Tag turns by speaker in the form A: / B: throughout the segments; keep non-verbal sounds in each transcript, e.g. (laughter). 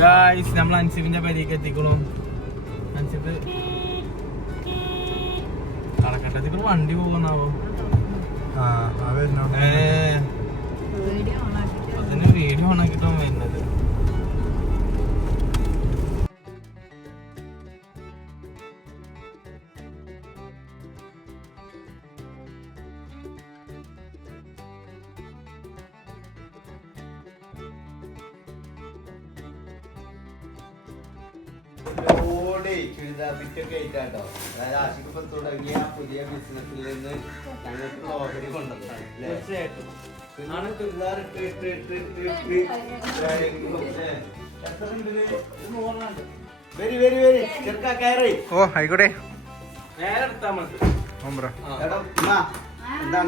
A: Guys നമ്മൾ അൻസിഫിന്റെ പരിക്ക് എത്തിക്കണു. അൻസിഫ് കടക്കണ്ടത്തിക്കണു വണ്ടി പോകുന്നാവോ? അതിന് വീഡിയോ ഓണാക്കിട്ടോ വരുന്നത്.
B: ചുരിദാർ ബിറ്റൊക്കെ ആയിട്ടാട്ടോ അതായത് ആഷിക്ക് ഇപ്പൊ തുടങ്ങിയ പുതിയ ബിസിനസ്സിൽ നിന്ന് ഞങ്ങൾക്ക് ഓഹരി കൊണ്ടുവന്നാണ്
A: തീർച്ചയായിട്ടും.
B: ചുരിദാർ ഇട്ട് ഇട്ട് ഇട്ട് ഇട്ട് ഇട്ട്. കാര്യങ്ങളും, ല്ലേ? എത്ര ഉണ്ട് വെരി വെരി. വരി. ചെറുക്കാ കയറി.
C: ഓ ആയിക്കോട്ടെ.
A: നേരെ എടുത്താ മതി.
B: എന്താ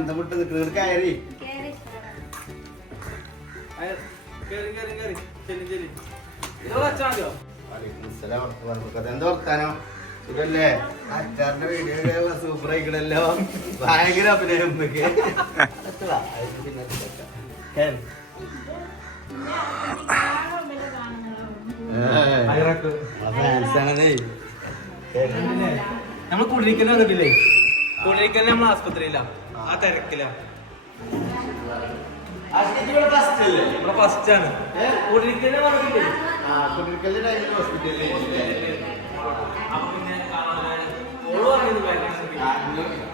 B: നിൽക്കുന്നത് കയറി
A: ചെല്ലി ചെല്ലി. മതിയോ
B: എന്താ വർത്താനോ? സുഖല്ലേ? അച്ചാറിന്റെ വീഡിയോ സൂപ്പർ ആയിക്കണല്ലോ. ഭയങ്കര അഭിനയം. നമ്മളെ.
A: നമ്മൾ കുളിരിക്കൽ വന്നിട്ടില്ലേ കുളിരിക്കൽ നമ്മൾ ആസ്പത്രിയില. ആ തിരക്കില.
B: ഇവിടെ
A: ഫസ്റ്റ് ആണ്.
B: ഏ? കുളിരിക്കൽ ടൈമിൽ ഹോസ്പിറ്റലിൽ?
A: അപ്പൊ പിന്നെ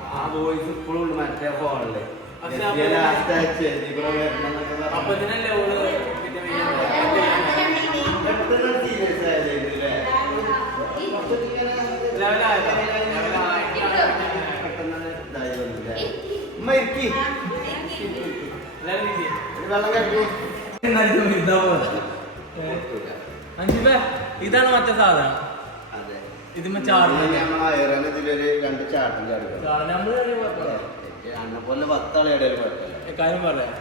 B: ആ, വോയിസ് ഇപ്പോഴും മറ്റേ ഫോണിൽ.
A: അപ്പൊ ഇതിനല്ലേ ഓൾ പിന്നെ ചെയ്യാൻ
B: പെട്ടെന്ന് serious ആയത് ഇതില്ലേ?
A: ലെവലായതാ
B: പെട്ടെന്ന് ഇതായി വന്നില്ലേ? ഉമ്മ ഇരിക്കി.
A: ലെവലില്ലേ
B: ഒരു വെള്ളം കഴിക്കൂ.
A: അഞ്ചിപ്പ ഇതാണ് മറ്റേ സാധനം
B: അതെ.
A: ഇതിമ്മ
B: ഇനി
A: ചാടുന്നത്
B: നമ്മൾ അയറാൻ ഇതിലൊരു രണ്ട് ചാട്ടം ചാടുക.
A: ചാടുന്ന നമ്മൾ കുഴപ്പമില്ല
B: അന്നെ പോലെ പത്താളെ.
A: കാര്യം പറയാം.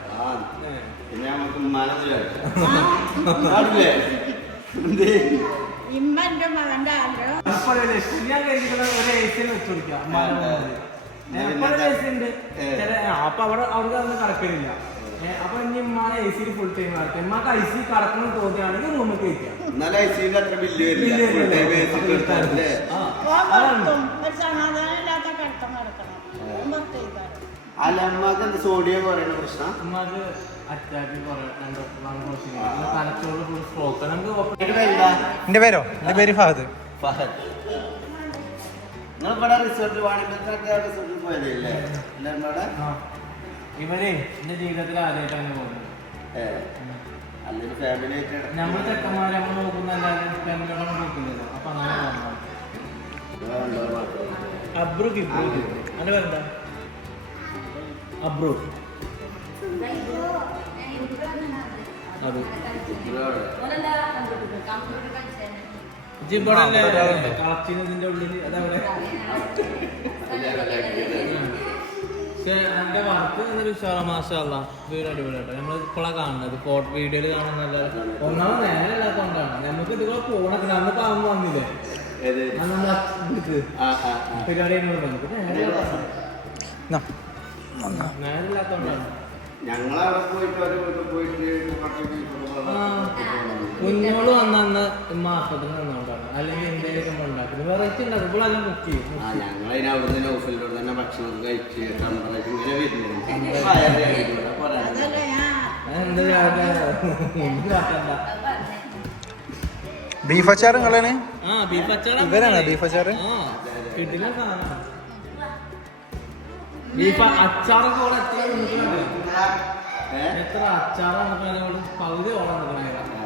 B: പിന്നെ നമുക്ക്? എന്തേ?
D: ഇമ്മന്റെ മകന്റെ ആഗ്രഹം
A: ഞാൻ കരുതിക്കണ ഒരു ഏസിന് വെച്ച് കൊടുക്കാം ഉമ്മാനെ മുന്നിൽ. ഏ, അപ്പോൾ ഒരു AC ഉണ്ട്.
B: ഏ.
A: ചില- ആ, അപ്പൊ അവിടെ അവർക്ക് അതൊന്നും കടക്കണില്ല ഏ, അപ്പൊ ഇനി ഉമ്മാനെ എ സിയിൽ ഫുൾ ടൈം നടക്കാം ഉമ്മാക്ക് ഐ സി കടക്കണം തോന്നുകയാണെങ്കിൽ റൂമിൽ കയറ്റാം.
B: എന്നാലും ICU ന്റെ അത്ര ബില്ല് അല്ല? അമ്മയ്ക്ക് എന്താ സോഡിയം പറയുന്ന പ്രശ്നം?
A: ഉമ്മാക്ക് തലച്ചോറ് ഫുൾ സ്ട്രോക്ക് ഓപ്പൺ
B: എന്റെ
C: പേരോ? എന്റെ പേര് ഫഹദ്.
B: ഫഹദ്. നിങ്ങൾ ഇവിടെ റിസോർട്ടിൽ വാണിജ്യത്തിനൊക്കെ റിസോർട്ടിൽ പോയതല്ലേ? എല്ലാവരും
A: ഇവനെ എന്റെ ജീവിതത്തിൽ ആദ്യമായിട്ടാണ് പോകുന്നത്.
B: ഏ ഫാമിലി ആയിട്ട് ഇടയ്ക്ക്
A: നമ്മൾ ചെക്കന്മാരെ നമ്മൾ നോക്കുന്നല്ലാതെ അപ്പൊ അങ്ങനെ അബ്രു കിബ്രു അബ്രു. അത്. ജിബടല്ലേ ഉള്ളിൽ. അതവിടെ. പക്ഷെ എന്റെ വർക്ക് എന്നൊരു ഉഷാറ മാഷല്ല വീട് അടിപൊളിയാട്ടോ. നമ്മൾ ഇപ്പോഴാണ് കാണുന്നത്. ഫോട്ടോ വീഡിയോയിൽ കാണുന്നല്ല ഒന്നാമത് നേരെ അല്ലാത്തോണ്ടാണ് നമുക്ക് ഇതുപോലെ അന്ന് പാമ്പ് വന്നില്ലേ?
B: ഞങ്ങളവിടെ പോയിട്ട് അവർ പോയിട്ട്.
A: കുഞ്ഞോൾ വന്നന്ന് ഉമ്മ നിന്നോണ്ടാണ്. അല്ലെങ്കിൽ എന്തെങ്കിലും ഉണ്ടാക്കുന്നത് വെറൈറ്റി ഉണ്ടാക്കും. ഇപ്പോഴെല്ലാം കുക്ക് ചെയ്യും
B: ആ ഞങ്ങളതിന് അവിടെ തന്നെ തന്നെ ഭക്ഷണം കഴിച്ച് ഇങ്ങനെ വരുന്നുണ്ട്
A: എന്താ
C: ബീഫ് അച്ചാർ നിങ്ങളാണ്
A: ആ ബീഫ് അച്ചാർ
C: ഇവരാണോ ബീഫ്
A: അച്ചാറൊക്കെ എത്ര അച്ചാറാണ് പകുതി ഓളം നിൽക്കണേ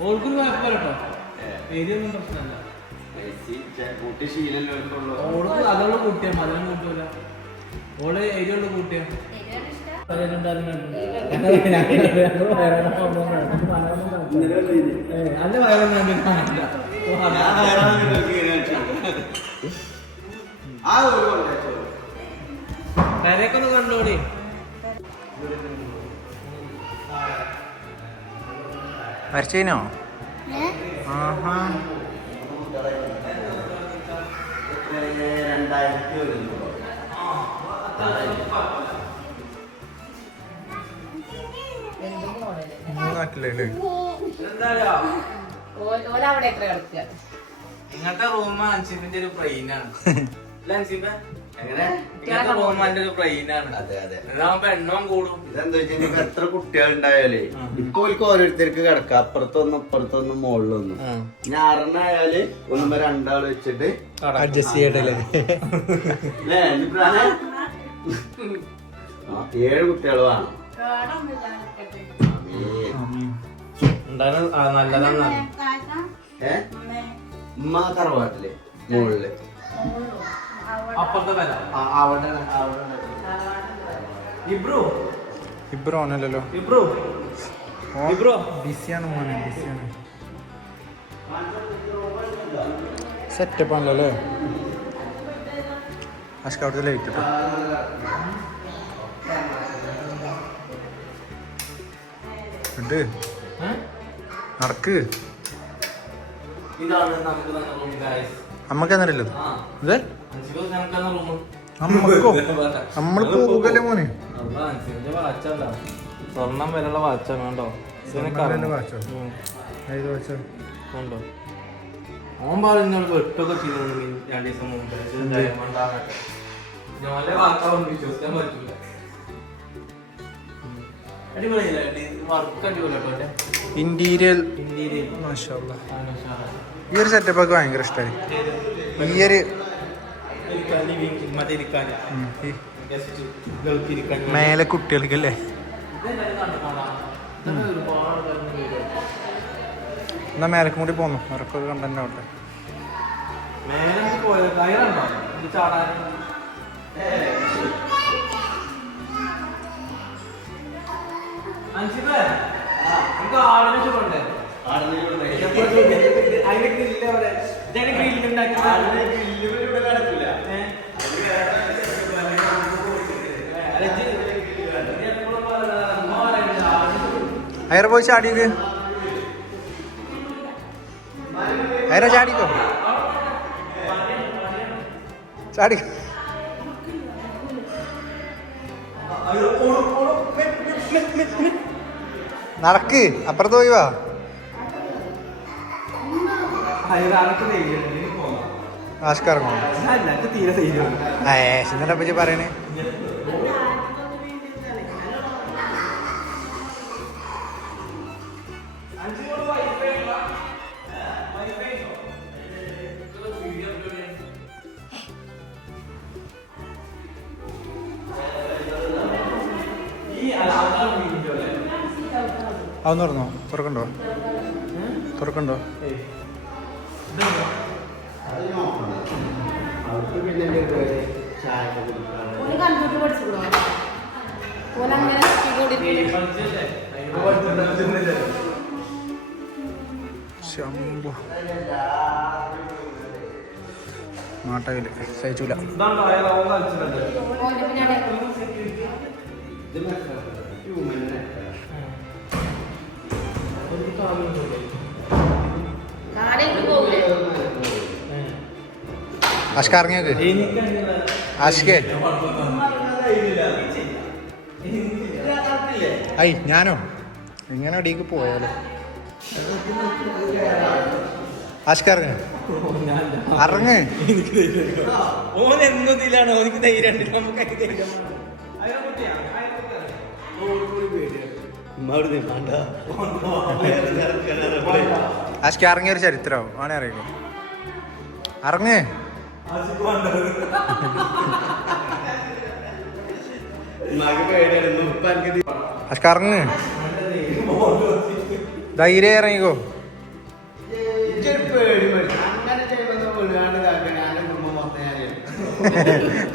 A: ഓൾക്കൊരു കുഴപ്പമില്ല കേട്ടോ എരിയൊന്നും പ്രശ്നമല്ല.
B: കഴിച്ച് ചെ- കൂട്ടി ശീലമല്ലേ അവർക്കുള്ളൂ.
A: ഓൾക്ക് അതുള്ള കൂട്ടിയാ മധുരം കൂട്ടൂല. ഓൾ എരിയുള്ള കൂട്ടിയാ. അല്ല വയറൊന്നും കണ്ടിട്ട് കാണില്ല. കരയൊക്കെ കണ്ടോടി.
D: വരച്ചോ?
C: ആഹാ.
B: രണ്ടായിരത്തി
C: എത്ര കിടക്കുക?
A: ഇങ്ങനത്തെ റൂം അൻസിബിന്റെ ഒരു ബ്രെയിനാണ് (laughs) അല്ലേ അൻസിബ
B: ഇതെന്താ കുട്ടികൾ ഉണ്ടായാലേ ഇപ്പൊ ഓർക്ക് ഓരോരുത്തർക്ക് കിടക്കാം. അപ്പുറത്തൊന്നും ഇപ്പുറത്തൊന്നും മുകളിലൊന്നും ഞാൻ ആറെണ്ണായാൽ ഒന്നുമ്പോ രണ്ടാൾ വെച്ചിട്ട്
E: അഡ്ജസ്റ്റ് ചെയ്യട്ടല്ലേ
B: ഏഴ് കുട്ടികൾ വേണം.
A: നല്ലതാണ്.
B: ഏ? ഉമ്മ തറവാട്ടിൽ മുകളിൽ
A: അപ്പുറത്തെ
B: ഇബ്രോ അവിടെ
A: ഇബ്രു.
E: ഇബ്രോ ആണല്ലോ
A: ഇബ്രു. ഇബ്രു.
E: ബിസിയാണ് മോനെ ബിസിയാണ്. സെറ്റപ്പ് ആണല്ലോ അല്ലേ അഷ്ക അവിടുത്തെ ലൈറ്റ് ഇട്ടോ? ഉണ്ട്. നടക്ക്.
A: നമുക്ക്
E: എന്നറിയില്ലത് ഇത്? (laughs) പോകല്ലേ മോനെ?
A: സ്വർണം വരെയുള്ള വാച്ചാണ് കണ്ടോ?
E: വിലയുള്ള
A: കണ്ടോ? ഓൻ പറഞ്ഞോട് വെട്ടൊക്കെ ചെയ്തു രണ്ടു ദിവസം മുമ്പ്. ഞാനെ വിശ്വസിക്കാൻ പറ്റൂല.
E: ഇന്റീരിയൽ. ഈ ഒരു സെറ്റപ്പ് ഒക്കെ ഭയങ്കര ഇഷ്ടമായി ഈ ഒരു മേലെ കുട്ടികൾക്ക് അല്ലേ. എന്നാ മേലക്കും കൂടി പോന്നു. അവരൊക്കെ കണ്ടന്റ്
A: അവിടെ. ആടിനെ? അതിന്റെ ഗ്രില്ല് എവിടെ? ഇതാണ് ഗ്രില്ല്
E: അയറ പോയി ചാടിയത് ഹൈറ ചാടിക്കോ? ചാടി. നടക്ക്. അപ്പുറത്ത് പോയി വാ.
A: പോകാം. തീരെ ധൈര്യമില്ല.
E: ഏശിന്റെ പറ്റി പറയണേ? അതൊന്ന് തുറന്നോ? തുറക്കണ്ടോ?
B: അവർക്ക് പിന്നെ ചായ
C: കമ്പ്യൂട്ടർ ഓനങ്ങനെ
E: നാട്ടകൽ സഹിച്ചൂല.
B: ഇത് മറ്റേ
E: ആഷ്ക ഇറങ്ങിയത്
A: എനിക്കങ്ങനെ
E: ആഷ്കേ? ഐ ഞാനോ? ഇങ്ങനെ അടിക്ക് പോയാലോ? ആഷ്ക ഇറങ്ങ്. ഇറങ്ങ്.
A: ഓൻ എന്നും ഇതിലാണ് ഓനിക്ക് ധൈര്യം ഉണ്ട് നമുക്ക്
E: ആണെ അറിയിക്കോ ഇറങ്ങ്. ഇറങ്ങ് ധൈര്യം ഇറങ്ങിക്കോ.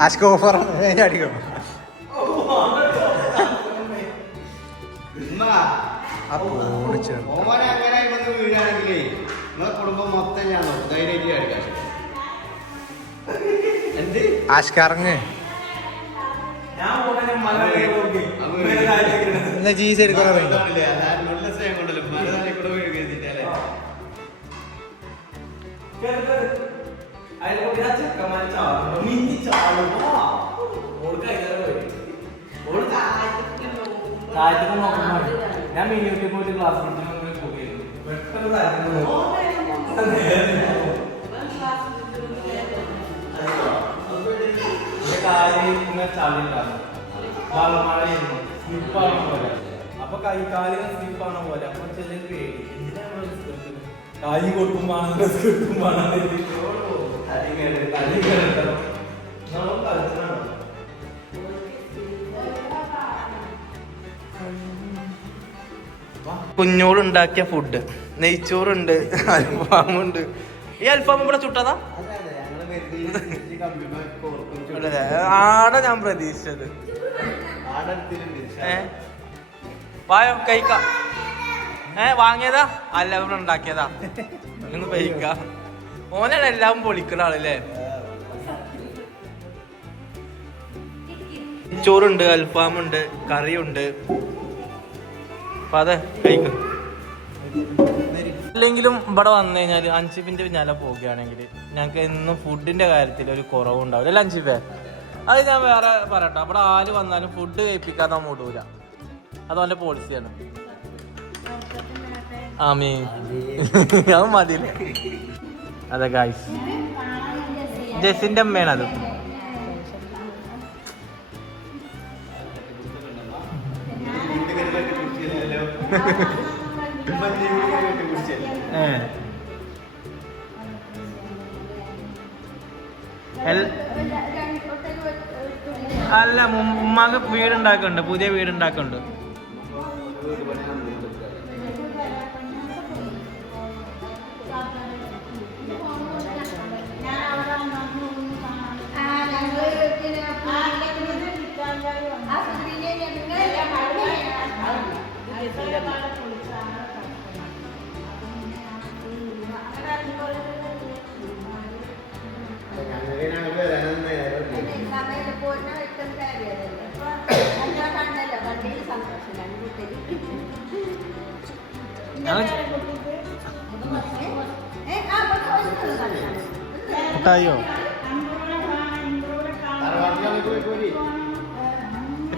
E: അഷ്ക ഓഫർ അടിക്കോ.
A: അപ്പോ ചെയ്യുമ്പോ
B: ഓൾക്ക്
E: എന്നാ ജി
A: സൈഡ് നോക്കുമ്പോൾ ഞാൻ മിനിയൂട്ടി പോയിട്ട് ക്ലാസ് പെട്ടെന്ന് ചളിയുണ്ടായിരുന്നു വളമഴയായിരുന്നു സ്ലിപ്പാണ് പോലെ. അപ്പൊ കൈ കാലിന് സ്ലിപ്പാണ് പോലെ. അപ്പൊ പേടി. എടുക്കുന്നത്? കൈ കൊടുക്കുമ്പോഴാണ് റിസ്ക് എടുക്കുമ്പോഴാണ് തലി കേട് തലി കേട്ടോ നമ്മൾ കളിച്ചാണോ കുഞ്ഞോളുണ്ടാക്കിയ ഫുഡ് നെയ്ച്ചോറുണ്ട് അൽഫാമുണ്ട് ഈ അൽഫാം ഇവിടെ ചുട്ടതാ? അല്ലേ? ആടെ ഞാൻ പ്രതീക്ഷിച്ചത്. വായോ കഴിക്ക. ഏ വാങ്ങിയതാ? അല്ല ഇവിടെ ഉണ്ടാക്കിയതാ. ഒന്ന് കഴിക്ക. ഓനാണ് എല്ലാം പൊളിക്കുന്ന ആളല്ലേ? ചോറുണ്ട് അൽഫാമുണ്ട് കറിയുണ്ട്. അപ്പൊ അതെ കഴിക്കും. ഇല്ലെങ്കിലും ഇവിടെ വന്നു കഴിഞ്ഞാൽ അഞ്ചിപ്പിന്റെ പിന്നാലെ പോവുകയാണെങ്കിൽ ഞങ്ങൾക്ക് എന്നും ഫുഡിന്റെ കാര്യത്തിൽ ഒരു കുറവുണ്ടാവില്ല. അല്ല അഞ്ചിപ്പേ? അത് ഞാൻ വേറെ പറയട്ടെ. അവിടെ ആര് വന്നാലും ഫുഡ് കഴിപ്പിക്കാൻ നമ്മൾ വിടൂല. അത് അവന്റെ പോളിസിയാണ് ആമീ അത് മതി അതെ ഗായ്സ് ജെസിന്റെ അമ്മയാണ് അത്. ഏ. എൽ- അല്ല ഉമ്മാക്ക് വീടുണ്ടാക്കുന്നുണ്ട് പുതിയ വീടുണ്ടാക്കുന്നുണ്ട്
D: അവിടെ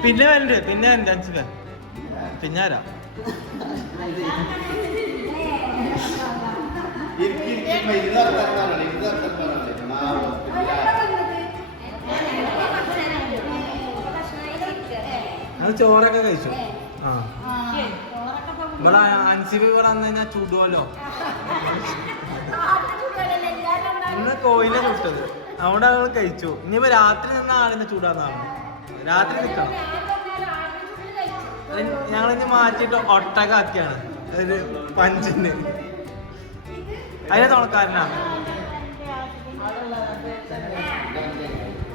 A: പിന്നെ വരണ്ട് പിന്നെ വരണ്ട് അഞ്ച് പിന്നെ അത് ചോറൊക്കെ കഴിച്ചു? ആ. ഇവിടെ അൻസിബ് ഇവിടെ വന്നു കഴിഞ്ഞാൽ ചുടുവല്ലോ. ഇന്ന് കോയിനെ ചുട്ടത് അവിടെ അവൾ കഴിച്ചു. ഇനിയിപ്പോ രാത്രി നിന്ന ആളിനെ ചൂടാന്നാണ് രാത്രി നിൽക്കണം ഞങ്ങൾ ഇനി മാറ്റിയിട്ട് ഒട്ടകാക്കിയാണ് ഒരു പഞ്ചിന്. അതിനെ തുണക്കാരനാണ്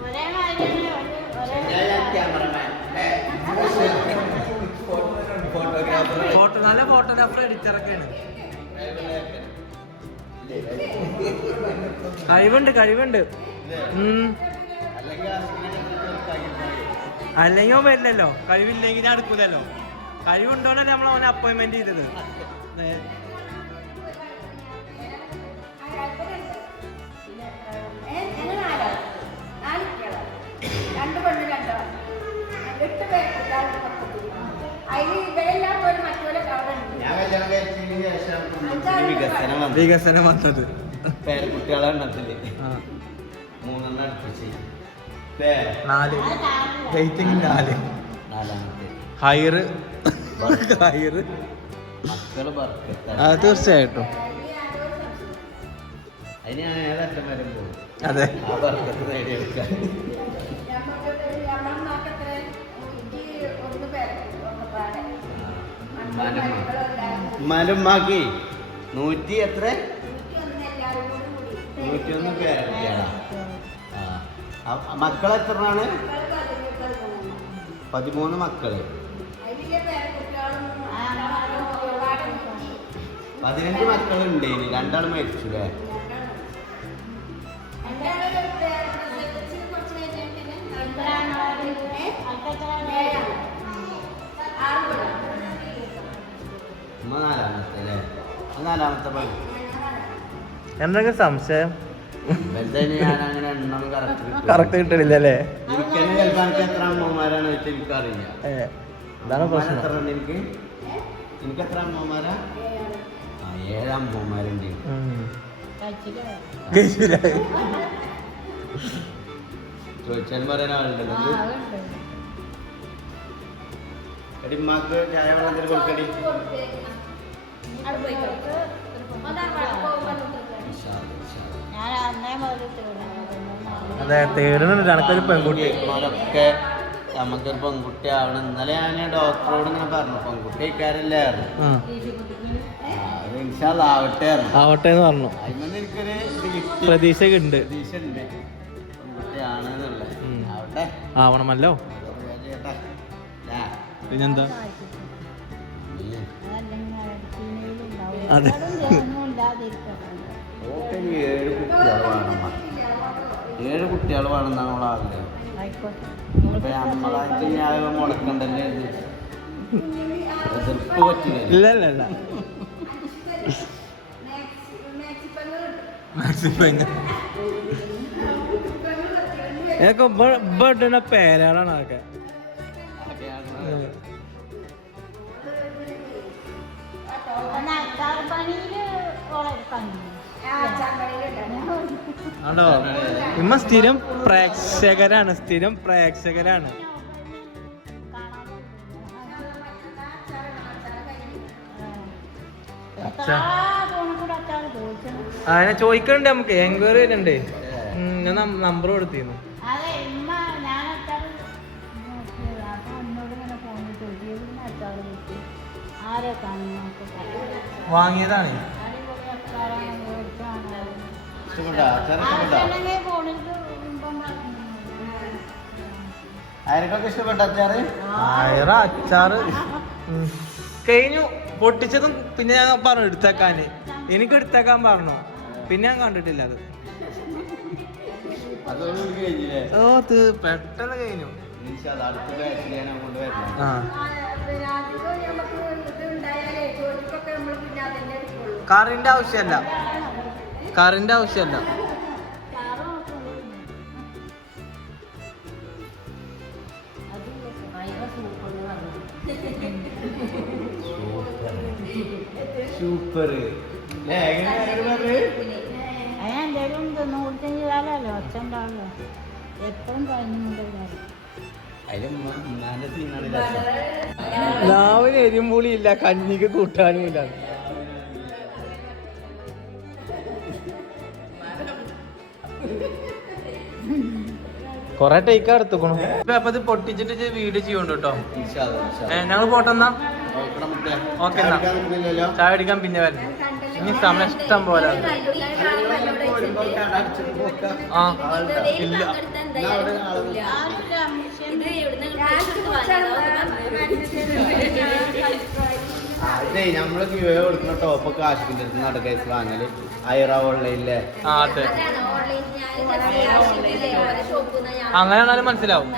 D: ഒരേ മാതിരി ഒരേ
A: ഫോട്ടോ നല്ല ഫോട്ടോഗ്രാഫർ എഡിറ്ററൊക്കെയാണ് കഴിവുണ്ട് കഴിവുണ്ട്. അല്ലെങ്കിൽ അവൻ വരില്ലല്ലോ. കഴിവില്ലെങ്കിൽ ഞാൻ എടുക്കൂലല്ലോ. കഴിവുണ്ടോന്നല്ലേ നമ്മൾ അവനെ അപ്പോയിന്റ്മെന്റ് ചെയ്തത്.
B: വികസനം വന്നു.
A: വികസനം വന്നത്.
B: പേരക്കുട്ടികളെ എണ്ണത്തിൽ
A: ആ.
B: മൂന്നെണ്ണം അടുപ്പിച്ച്.
A: നാല്. വെയിറ്റിംഗ് നാല്
B: നാലാമത്തെ.
A: ആ തീർച്ചയായിട്ടും. അതെ.
B: നേടിയെടുക്കാൻ ഉമ്മാലുമ്മാക്കി നൂറ്റി എത്ര? നൂറ്റിയൊന്ന് മക്കൾ ആ. ആണ് മക്കൾ എത്രയാണ് പതിമൂന്ന് മക്കൾ. പതിനഞ്ച് മക്കളുണ്ട് ഇനി. രണ്ടാൾ മരിച്ചു അല്ലേ ഉമ്മ നാലാമത്തെ അല്ലേ?
A: എന്തൊക്കെ സംശയം.
B: അങ്ങനെ എണ്ണം കറക്റ്റ്
A: കിട്ടണില്ലേ അല്ലേ
B: എത്ര അമ്മമാരാണ് എനിക്കറിയില്ല.
A: ഇതാണ് പ്രശ്നം.
B: എനിക്ക്? എനിക്ക് എത്ര അമ്മമാരാ? ആ ഏഴ് അമ്മമാരുണ്ട്. ചോദിച്ചാലും പറയാൻ ആളുണ്ടല്ലോ. ചായ വെള്ളം എന്തെങ്കിലും കൊടുക്കടി
C: അതെ തേടുന്നുണ്ട്. എനക്കൊരു പെൺകുട്ടി.
B: അതൊക്കെ നമുക്കൊരു പെൺകുട്ടി ആവണം. ഇന്നലെ ഞാൻ ഡോക്ടറോട് ഇങ്ങനെ പറഞ്ഞു പെൺകുട്ടി ഇക്കാരല്ലേ ആവട്ടെ
C: ആവട്ടെ എന്ന് പറഞ്ഞു.
B: അതിന് എനിക്കൊരു
C: പ്രതീക്ഷ ഉണ്ട്.
B: പ്രതീക്ഷ ഉണ്ട് പെൺകുട്ടി
C: ആണെന്നുള്ളത്
B: ആവട്ടെ.
C: ആവണമല്ലോ. പിന്നെന്താ. അതെ.
B: ഏഴ് കുട്ടികൾ വേണം ഏഴ് കുട്ടികൾ വേണം എന്നാണ് നമ്മളെ ആഗ്രഹം. അപ്പൊ നമ്മളായിട്ട് ഞാൻ മുടക്കണ്ടല്ലേ ഇത്? എതിർപ്പ് പറ്റില്ല?
C: ഇല്ല ഇല്ല ഇല്ല മാക്സിമം ഏതൊക്കെ ഇടുന്ന പേരാളാണ് അതൊക്കെ. ആണോ? ഇമ്മ സ്ഥിരം പ്രേക്ഷകരാണ് സ്ഥിരം പ്രേക്ഷകരാണ്.
D: എത്ര
C: ചോദിക്കണ്ടേ നമുക്ക്. എൻക്വയറി വരുന്നുണ്ട്. ഞാൻ നമ്പർ കൊടുത്തിരുന്നു.
D: പറഞ്ഞു
B: ആർക്കൊക്കെ ഇഷ്ടപ്പെട്ട അച്ചാറ്?
C: ആയിര അച്ചാറ്. കഴിഞ്ഞു. പൊട്ടിച്ചതും പിന്നെ ഞാൻ പറഞ്ഞു എടുത്തേക്കാന്. എനിക്ക് എടുത്തേക്കാൻ പറഞ്ഞു. പിന്നെ ഞാൻ കണ്ടിട്ടില്ല അത്. ഓ പെട്ടെന്ന് കഴിഞ്ഞു. ആ. കറിന്റെ ആവശ്യമല്ല കറിന്റെ ആവശ്യമല്ല
B: സൂപ്പർ.
D: എന്തേലും നൂറ്റഞ്ച് ചെയ്താലല്ലോ ഒച്ച ഉണ്ടാവില്ല എപ്പോഴും കഴിഞ്ഞുകൊണ്ട്
B: അതിലും എരിമ്പുളിയില്ല സീനാണ് രസം
C: രാവിലെ എരിമ്പുളി ഇല്ല കഞ്ഞിക്ക് കൂട്ടാനും ഇല്ല. കൊറേ ടേക്ക് എടുത്തുക്കണു. അപ്പൊ ഇത് പൊട്ടിച്ചിട്ട് വീഡിയോ ചെയ്യുന്നുണ്ട് കേട്ടോ. ഞങ്ങൾ പോട്ടെന്നാ
B: ഓക്കെ
C: ഓക്കേ എന്നാ.
B: ചാടിക്കാൻ
C: ചായ അടിക്കാൻ പിന്നെ വരണം ഇനി സമയം ഇഷ്ടം പോലെ ആ ഇല്ല.
B: ഇതേ നമ്മൾ ക്യൂ കൊടുക്കുന്ന ടോപ്പൊക്കെ ആശുപത്രി അടുത്ത് നടക്കേസ് വാങ്ങൽ ഐറ ഓൺലൈനിലെ.
C: ആ അതെ. അങ്ങനെ ആണെങ്കിലും മനസ്സിലാവും.